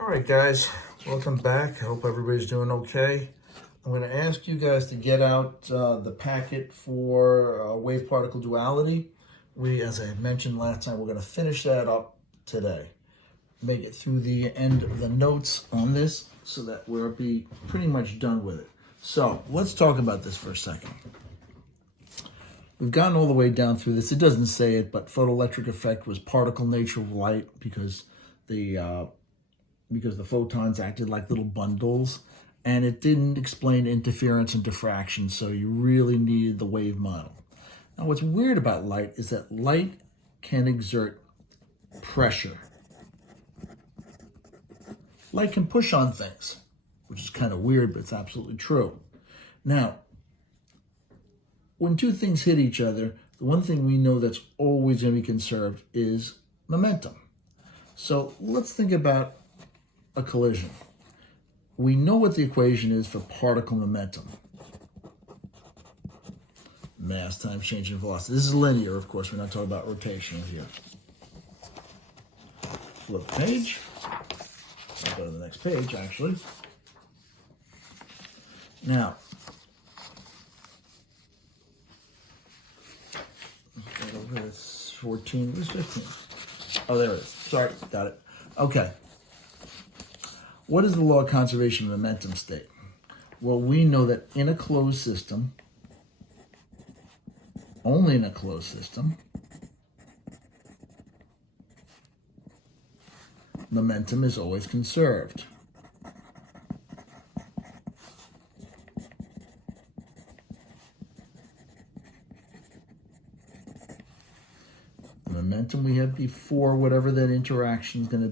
All right, guys, welcome back. I hope everybody's doing okay. I'm going to ask you guys to get out the packet for wave particle duality. As I mentioned last time, we're going to finish that up today. Make it through the end of the notes on this so that we'll be pretty much done with it. So let's talk about this for a second. We've gotten all the way down through this. It doesn't say it, but photoelectric effect was particle nature of light because the photons acted like little bundles, and it didn't explain interference and diffraction, so you really needed the wave model. Now, what's weird about light is that light can exert pressure. Light can push on things, which is kind of weird, but it's absolutely true. Now, when two things hit each other, the one thing we know that's always going to be conserved is momentum. So let's think about a collision. We know what the equation is for particle momentum. Mass times change in velocity. This is linear, of course. We're not talking about rotational here. Flip page. I'll go to the next page, actually. Now, it's 14, it's 15. Oh, there it is. Sorry, got it. Okay. What is the law of conservation of momentum state? Well, we know that in a closed system, only in a closed system, momentum is always conserved. The momentum we have before whatever that interaction is going to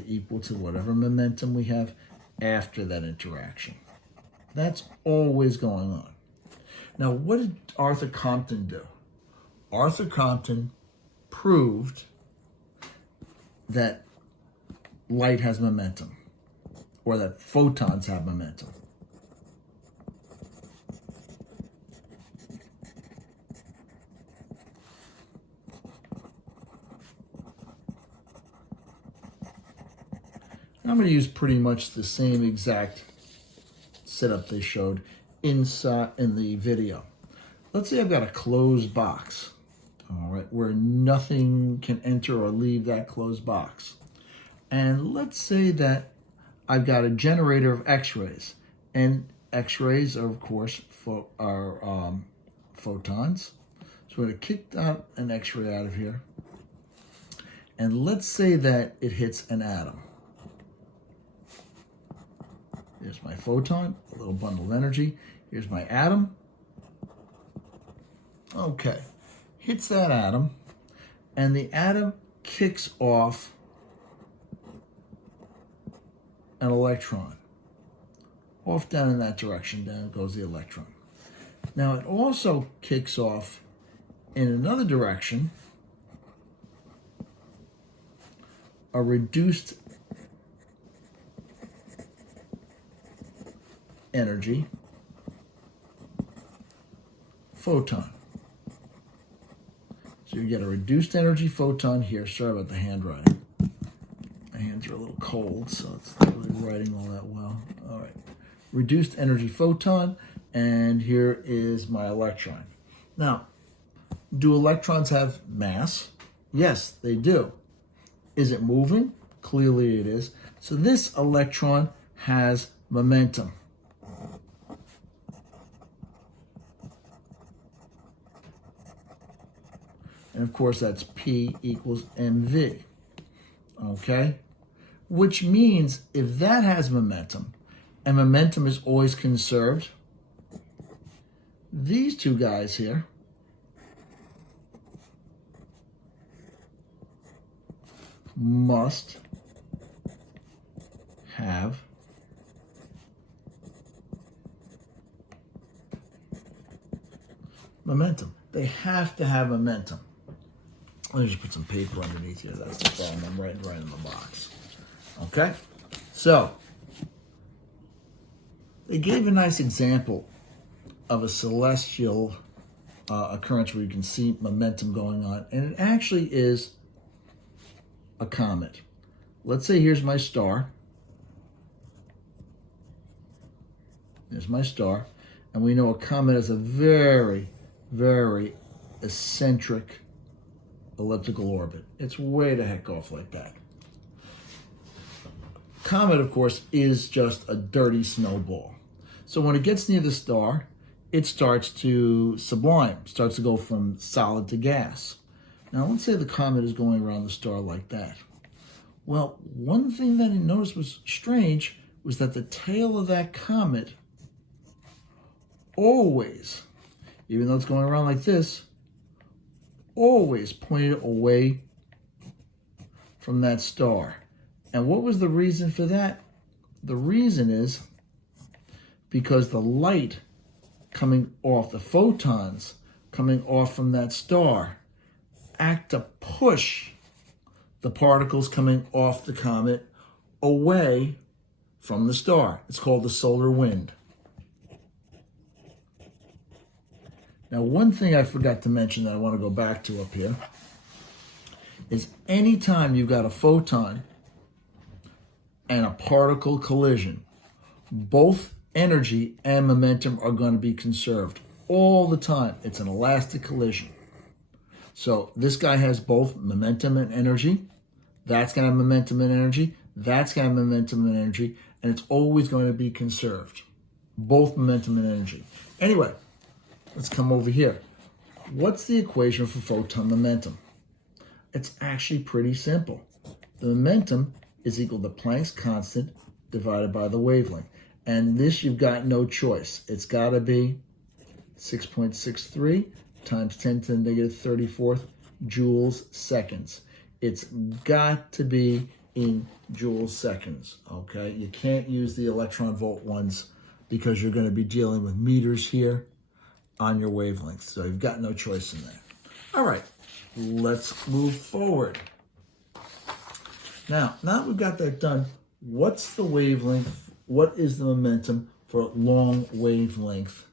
be equal to whatever momentum we have after that interaction. That's always going on. Now, what did Arthur Compton do? Arthur Compton proved that light has momentum, or that photons have momentum. I'm going to use pretty much the same exact setup they showed inside in the video. Let's say I've got a closed box, all right, where nothing can enter or leave that closed box. And let's say that I've got a generator of X-rays, and X-rays are, of course, photons. So we're going to kick out an X-ray out of here, and let's say that it hits an atom. Here's my photon, a little bundle of energy. Here's my atom. Okay, hits that atom, and the atom kicks off an electron. Off down in that direction, down goes the electron. Now it also kicks off in another direction a reduced energy photon. So you get a reduced energy photon here. Sorry about the handwriting. My hands are a little cold, so it's not really writing all that well. All right. Reduced energy photon, and here is my electron. Now, do electrons have mass? Yes, they do. Is it moving? Clearly it is. So this electron has momentum. And of course, that's P equals mv, okay? Which means if that has momentum, and momentum is always conserved, these two guys here must have momentum. They have to have momentum. Let me just put some paper underneath here. That's the problem. I'm writing right in the box. Okay? So, they gave a nice example of a celestial occurrence where you can see momentum going on. And it actually is a comet. let's say here's my star. There's my star. And we know a comet has a very, very eccentric elliptical orbit. It's way the heck off like that. Comet, of course, is just a dirty snowball. So when it gets near the star, it starts to sublime, starts to go from solid to gas. Now, let's say the comet is going around the star like that. Well, one thing that I noticed was strange was that the tail of that comet always, even though it's going around like this, always pointed away from that star. And what was the reason for that? The reason is because the light coming off, the photons coming off from that star, act to push the particles coming off the comet away from the star. It's called the solar wind. Now, one thing I forgot to mention that I want to go back to up here is anytime you've got a photon and a particle collision, both energy and momentum are going to be conserved all the time. It's an elastic collision. So this guy has both momentum and energy. That's going to have momentum and energy. That's going to have momentum and energy. And it's always going to be conserved. Both momentum and energy. Anyway, let's come over here. What's the equation for photon momentum? It's actually pretty simple. The momentum is equal to Planck's constant divided by the wavelength. And this, you've got no choice. It's got to be 6.63 times 10 to the negative 34th joules seconds. It's got to be in joules seconds, okay? You can't use the electron volt ones because you're going to be dealing with meters here on your wavelength. So you've got no choice in that. All right, let's move forward. Now we've got that done, what's the wavelength? What is the momentum for long wavelength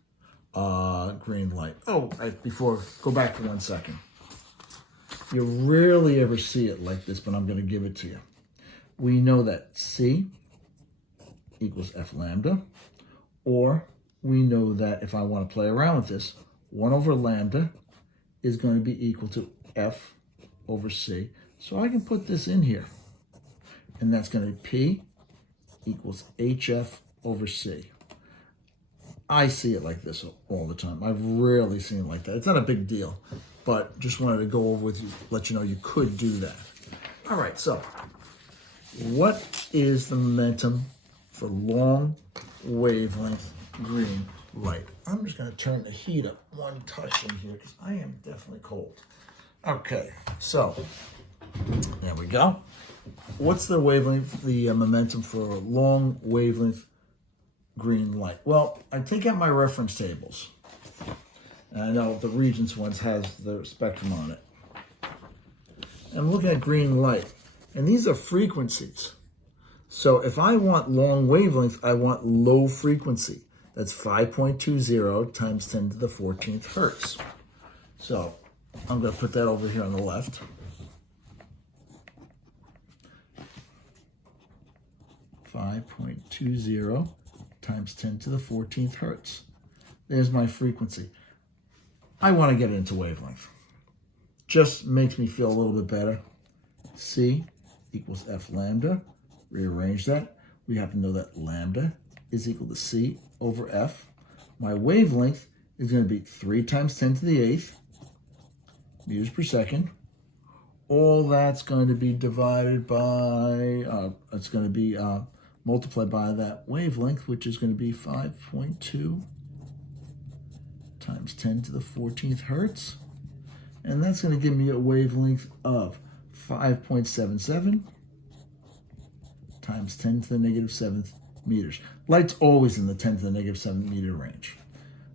green light? Go back for 1 second. You rarely ever see it like this, but I'm going to give it to you. We know that C equals F lambda, or we know that if I want to play around with this, 1 over lambda is going to be equal to F over C. So I can put this in here, and that's going to be P equals HF over C. I see it like this all the time. I've rarely seen it like that. It's not a big deal, but just wanted to go over with you, let you know you could do that. All right, so what is the momentum for long wavelength green light? I'm just going to turn the heat up 1 touch in here because I am definitely cold. Okay, so there we go. What's the wavelength, the momentum for long wavelength green light? Well, I take out my reference tables. And I know the Regents ones has the spectrum on it. I'm looking at green light, and these are frequencies. So if I want long wavelength, I want low frequency. That's 5.20 times 10 to the 14th hertz. So I'm going to put that over here on the left. .20 times 10 to the 14th hertz. There's my frequency. I want to get it into wavelength. Just makes me feel a little bit better. C equals F lambda. Rearrange that. We happen to know that lambda is equal to C over F. My wavelength is going to be 3 times 10 to the 8th meters per second. All that's going to be divided by, it's going to be multiplied by that wavelength, which is going to be 5.2 times 10 to the 14th hertz. And that's going to give me a wavelength of 5.77 times 10 to the negative 7th meters. Light's always in the 10 to the negative 7th meter range.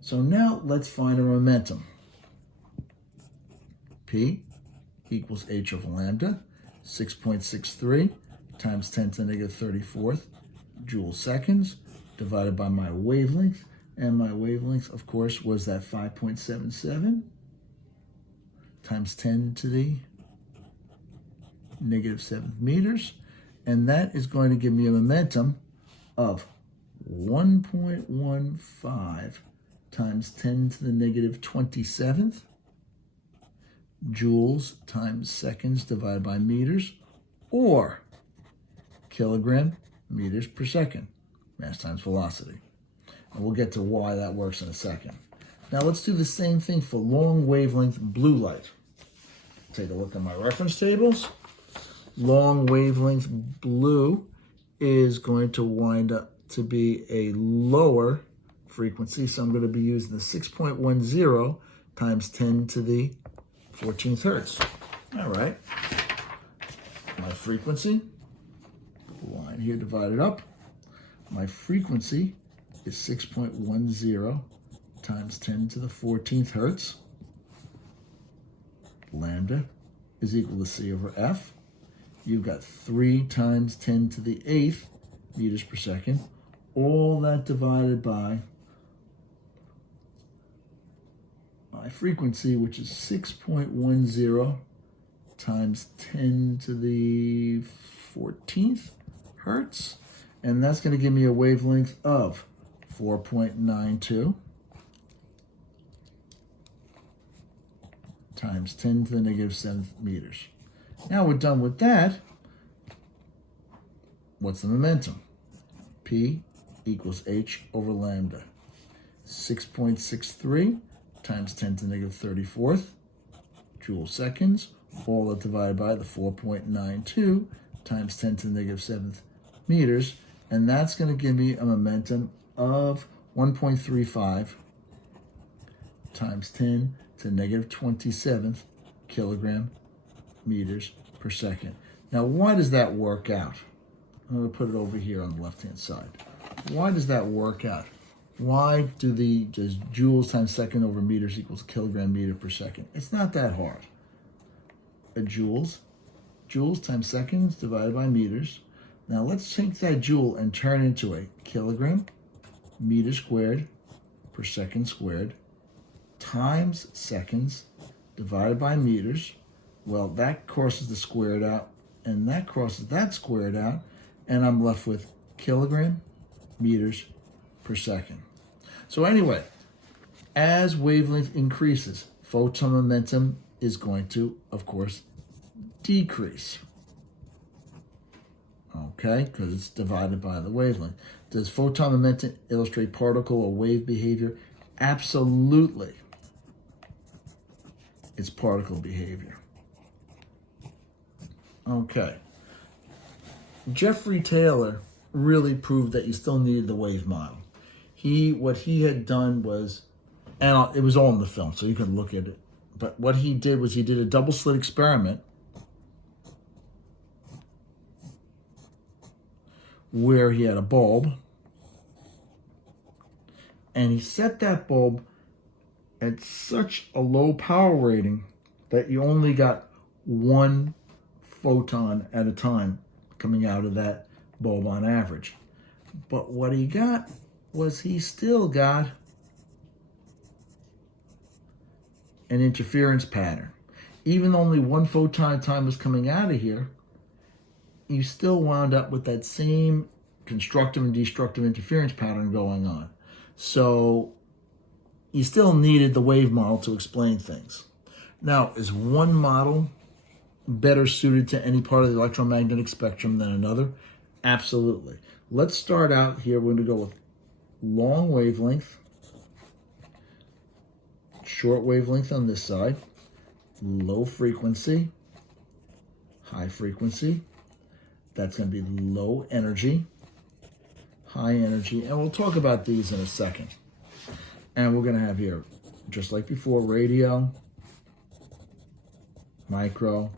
So now let's find a momentum. P equals h over lambda, 6.63 times 10 to the negative 34th joule seconds, divided by my wavelength. And my wavelength, of course, was that 5.77 times 10 to the negative 7th meters. And that is going to give me a momentum of 1.15 times 10 to the negative 27th joules times seconds divided by meters, or kilogram meters per second, mass times velocity. And we'll get to why that works in a second. Now let's do the same thing for long wavelength blue light. Take a look at my reference tables. Long wavelength blue is going to wind up to be a lower frequency, so I'm going to be using the 6.10 times 10 to the 14th hertz. All right. My frequency, line here divided up. My frequency is 6.10 times 10 to the 14th hertz. Lambda is equal to C over F. You've got 3 times 10 to the 8th meters per second. All that divided by my frequency, which is 6.10 times 10 to the 14th hertz. And that's going to give me a wavelength of 4.92 times 10 to the negative 7th meters. Now we're done with that. What's the momentum? P equals h over lambda. 6.63 times 10 to the negative 34th joule seconds, all that divided by the 4.92 times 10 to the negative 7th meters, and that's going to give me a momentum of 1.35 times 10 to the negative 27th kilogram meters per second. Now, why does that work out? I'm going to put it over here on the left-hand side. Why does that work out? Why does joules times second over meters equals kilogram meter per second? It's not that hard. Joules times seconds divided by meters. Now let's take that joule and turn into a kilogram meter squared per second squared times seconds divided by meters. Well, that crosses the squared out, and that crosses that squared out, and I'm left with kilogram meters per second. So anyway, as wavelength increases, photon momentum is going to, of course, decrease. Okay, because it's divided by the wavelength. Does photon momentum illustrate particle or wave behavior? Absolutely. It's particle behavior. Okay. Jeffrey Taylor really proved that you still needed the wave model. What he had done was, and it was all in the film, so you can look at it. But what he did was he did a double slit experiment where he had a bulb, and he set that bulb at such a low power rating that you only got one photon at a time coming out of that bulb on average. But what he got was he still got an interference pattern. Even though only one photon at a time was coming out of here, you still wound up with that same constructive and destructive interference pattern going on. So you still needed the wave model to explain things. Now, is one model better suited to any part of the electromagnetic spectrum than another? Absolutely. Let's start out here. We're going to go with long wavelength, short wavelength on this side, low frequency, high frequency. That's going to be low energy, high energy, and we'll talk about these in a second. And we're going to have here, just like before, radio, micro,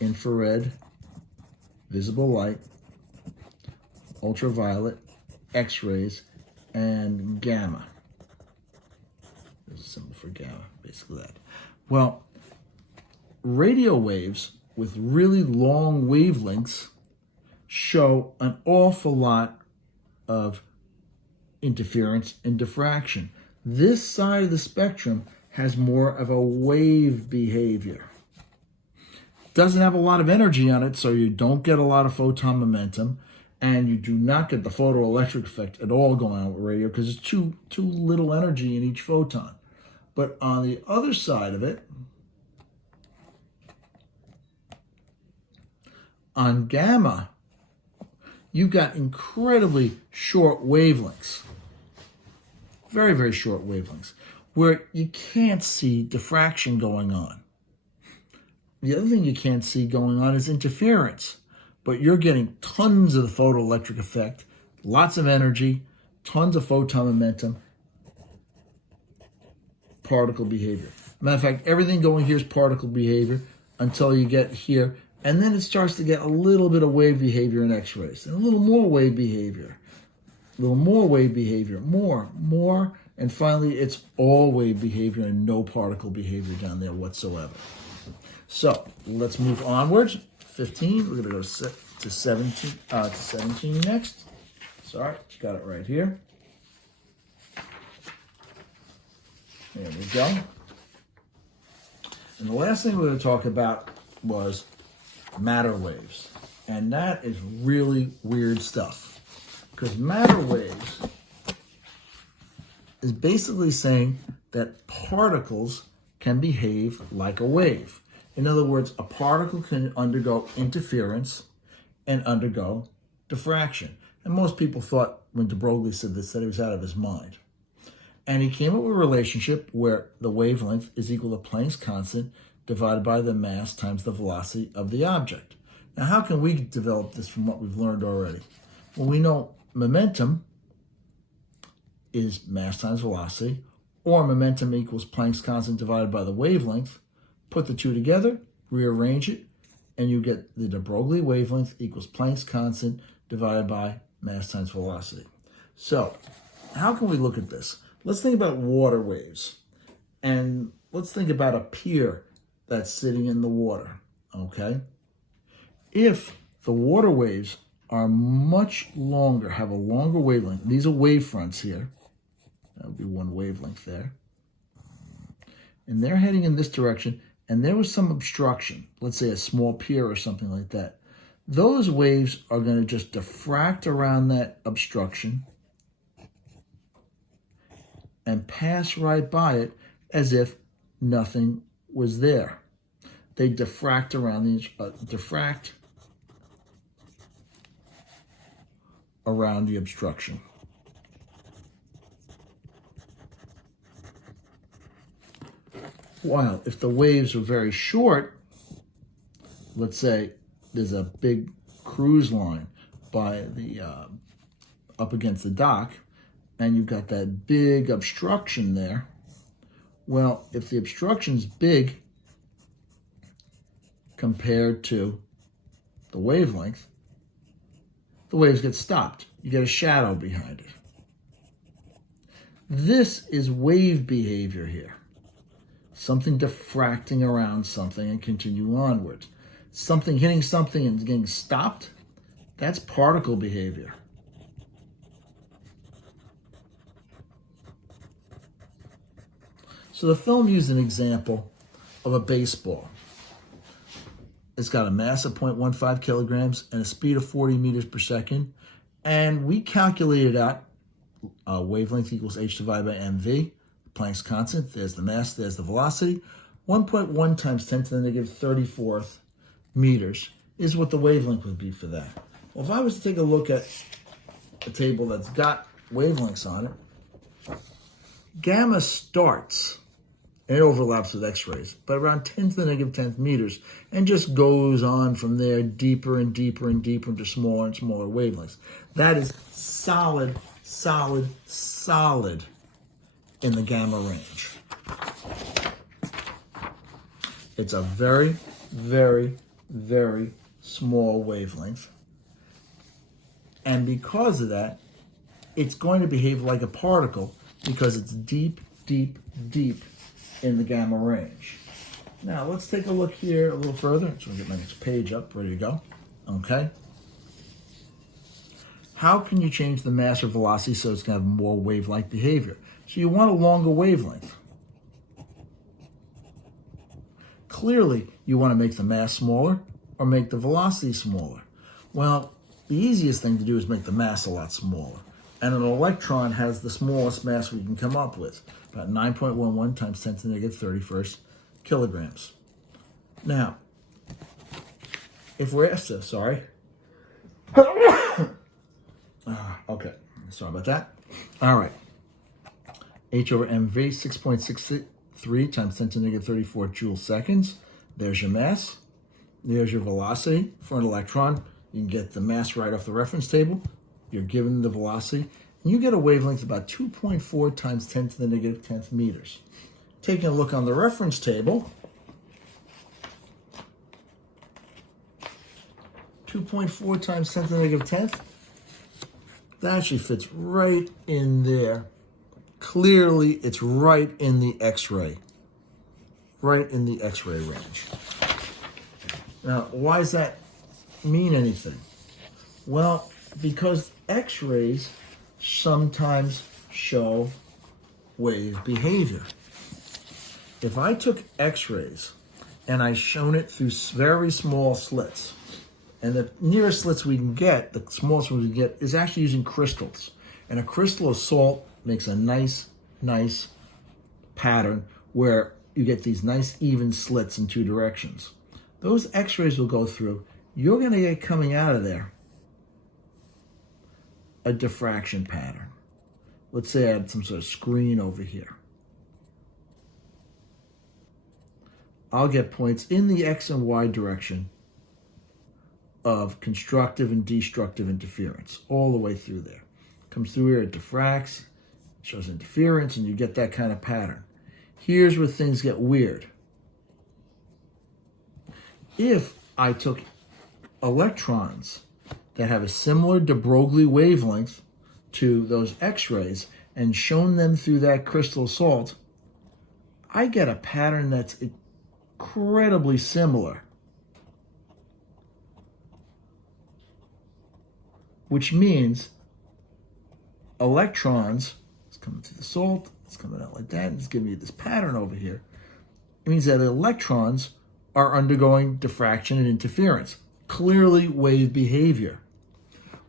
infrared, visible light, ultraviolet, X-rays, and gamma. There's a symbol for gamma, basically that. Well, radio waves with really long wavelengths show an awful lot of interference and diffraction. This side of the spectrum has more of a wave behavior. doesn't have a lot of energy on it, so you don't get a lot of photon momentum, and you do not get the photoelectric effect at all going on with radio because it's too little energy in each photon. But on the other side of it, on gamma, you've got incredibly short wavelengths, very, very short wavelengths, where you can't see diffraction going on. The other thing you can't see going on is interference, but you're getting tons of the photoelectric effect, lots of energy, tons of photon momentum, particle behavior. Matter of fact, everything going here is particle behavior until you get here, and then it starts to get a little bit of wave behavior in X-rays, and a little more wave behavior, a little more wave behavior, more, and finally it's all wave behavior and no particle behavior down there whatsoever. So let's move onwards. 15, we're gonna go to 17 next. Sorry, got it right here. There we go. And the last thing we're going to talk about was matter waves. And that is really weird stuff. Because matter waves is basically saying that particles can behave like a wave. In other words, a particle can undergo interference and undergo diffraction. And most people thought when debroglie said this that he was out of his mind. And he came up with a relationship where the wavelength is equal to Planck's constant divided by the mass times the velocity of the object. Now, how can we develop this from what we've learned already? Well, we know momentum is mass times velocity, or momentum equals Planck's constant divided by the wavelength. Put the two together, rearrange it, and you get the de Broglie wavelength equals Planck's constant divided by mass times velocity. So, how can we look at this? Let's think about water waves, and let's think about a pier that's sitting in the water, okay? If the water waves are much longer, have a longer wavelength, these are wave fronts here, that would be one wavelength there, and they're heading in this direction, and there was some obstruction, let's say a small pier or something like that, those waves are going to just diffract around that obstruction and pass right by it as if nothing was there. They diffract around the obstruction. While if the waves are very short, let's say there's a big cruise line by the up against the dock, and you've got that big obstruction there. Well, if the obstruction's big compared to the wavelength, the waves get stopped. You get a shadow behind it. This is wave behavior here. Something diffracting around something and continue onwards. Something hitting something and getting stopped, that's particle behavior. So the film used an example of a baseball. It's got a mass of 0.15 kilograms and a speed of 40 meters per second. And we calculated out wavelength equals h divided by mv, Planck's constant. There's the mass, there's the velocity. 1.1 times 10 to the negative 34th meters is what the wavelength would be for that. Well, if I was to take a look at a table that's got wavelengths on it, gamma starts, and it overlaps with X-rays, but around 10 to the negative 10th meters, and just goes on from there deeper and deeper and deeper into smaller and smaller wavelengths. That is solid, solid, solid in the gamma range. It's a very, very, very small wavelength. And because of that, it's going to behave like a particle because it's deep, deep, deep in the gamma range. Now, let's take a look here a little further. So I'll get my next page up, ready to go. Okay. How can you change the mass or velocity so it's going to have more wave-like behavior? So you want a longer wavelength. clearly you want to make the mass smaller or make the velocity smaller. Well, the easiest thing to do is make the mass a lot smaller. And an electron has the smallest mass we can come up with, about 9.11 times 10 to the negative 31st kilograms. Now, if we're asked to, sorry. Okay, sorry about that. All right. H over mv, 6.63 times 10 to the negative 34 joule seconds. There's your mass. There's your velocity for an electron. You can get the mass right off the reference table. You're given the velocity. And you get a wavelength of about 2.4 times 10 to the negative 10th meters. Taking a look on the reference table, 2.4 times 10 to the negative 10th, that actually fits right in there. Clearly, it's right in the X-ray. Right in the X-ray range. Now, why does that mean anything? Well, because X-rays sometimes show wave behavior. If I took X-rays and I shone it through very small slits, and the nearest slits we can get, the smallest ones we can get, is actually using crystals. And a crystal of salt makes a nice pattern where you get these nice even slits in two directions. Those X-rays will go through. You're going to get coming out of there a diffraction pattern. Let's say I had some sort of screen over here. I'll get points in the X and Y direction of constructive and destructive interference all the way through there. Comes through here, it diffracts, shows interference, and you get that kind of pattern. Here's where things get weird. If I took electrons that have a similar de Broglie wavelength to those X-rays and shone them through that crystal salt, I get a pattern that's incredibly similar. Which means electrons, it's coming through the salt, it's coming out like that, and it's giving me this pattern over here. It means that electrons are undergoing diffraction and interference. Clearly wave behavior.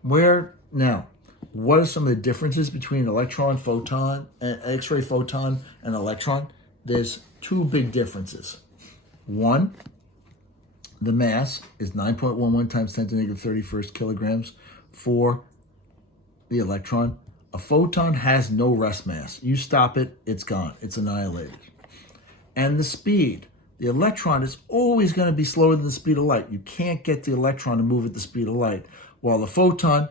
Now, what are some of the differences between electron, photon, and X-ray photon and electron? There's two big differences. One, the mass is 9.11 times 10 to the negative 31st kilograms for the electron. A photon has no rest mass. You stop it, it's gone. It's annihilated. And the speed. The electron is always going to be slower than the speed of light. You can't get the electron to move at the speed of light, while the photon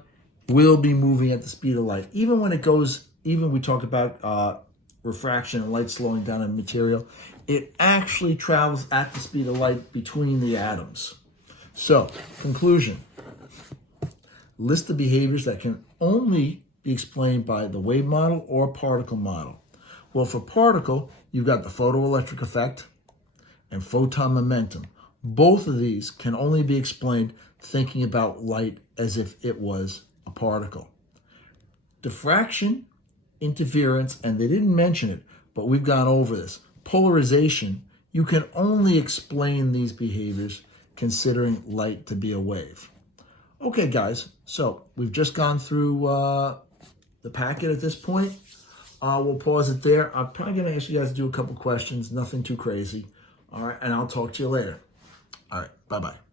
will be moving at the speed of light. Even when it goes, even we talk about refraction and light slowing down in material, it actually travels at the speed of light between the atoms. So, conclusion. List the behaviors that can only be explained by the wave model or particle model. Well, for particle, you've got the photoelectric effect and photon momentum. Both of these can only be explained thinking about light as if it was a particle. Diffraction, interference, and they didn't mention it, but we've gone over this. Polarization, you can only explain these behaviors considering light to be a wave. Okay, guys, so we've just gone through the packet at this point. We'll pause it there. I'm probably going to ask you guys to do a couple questions, nothing too crazy. All right, and I'll talk to you later. All right, bye-bye.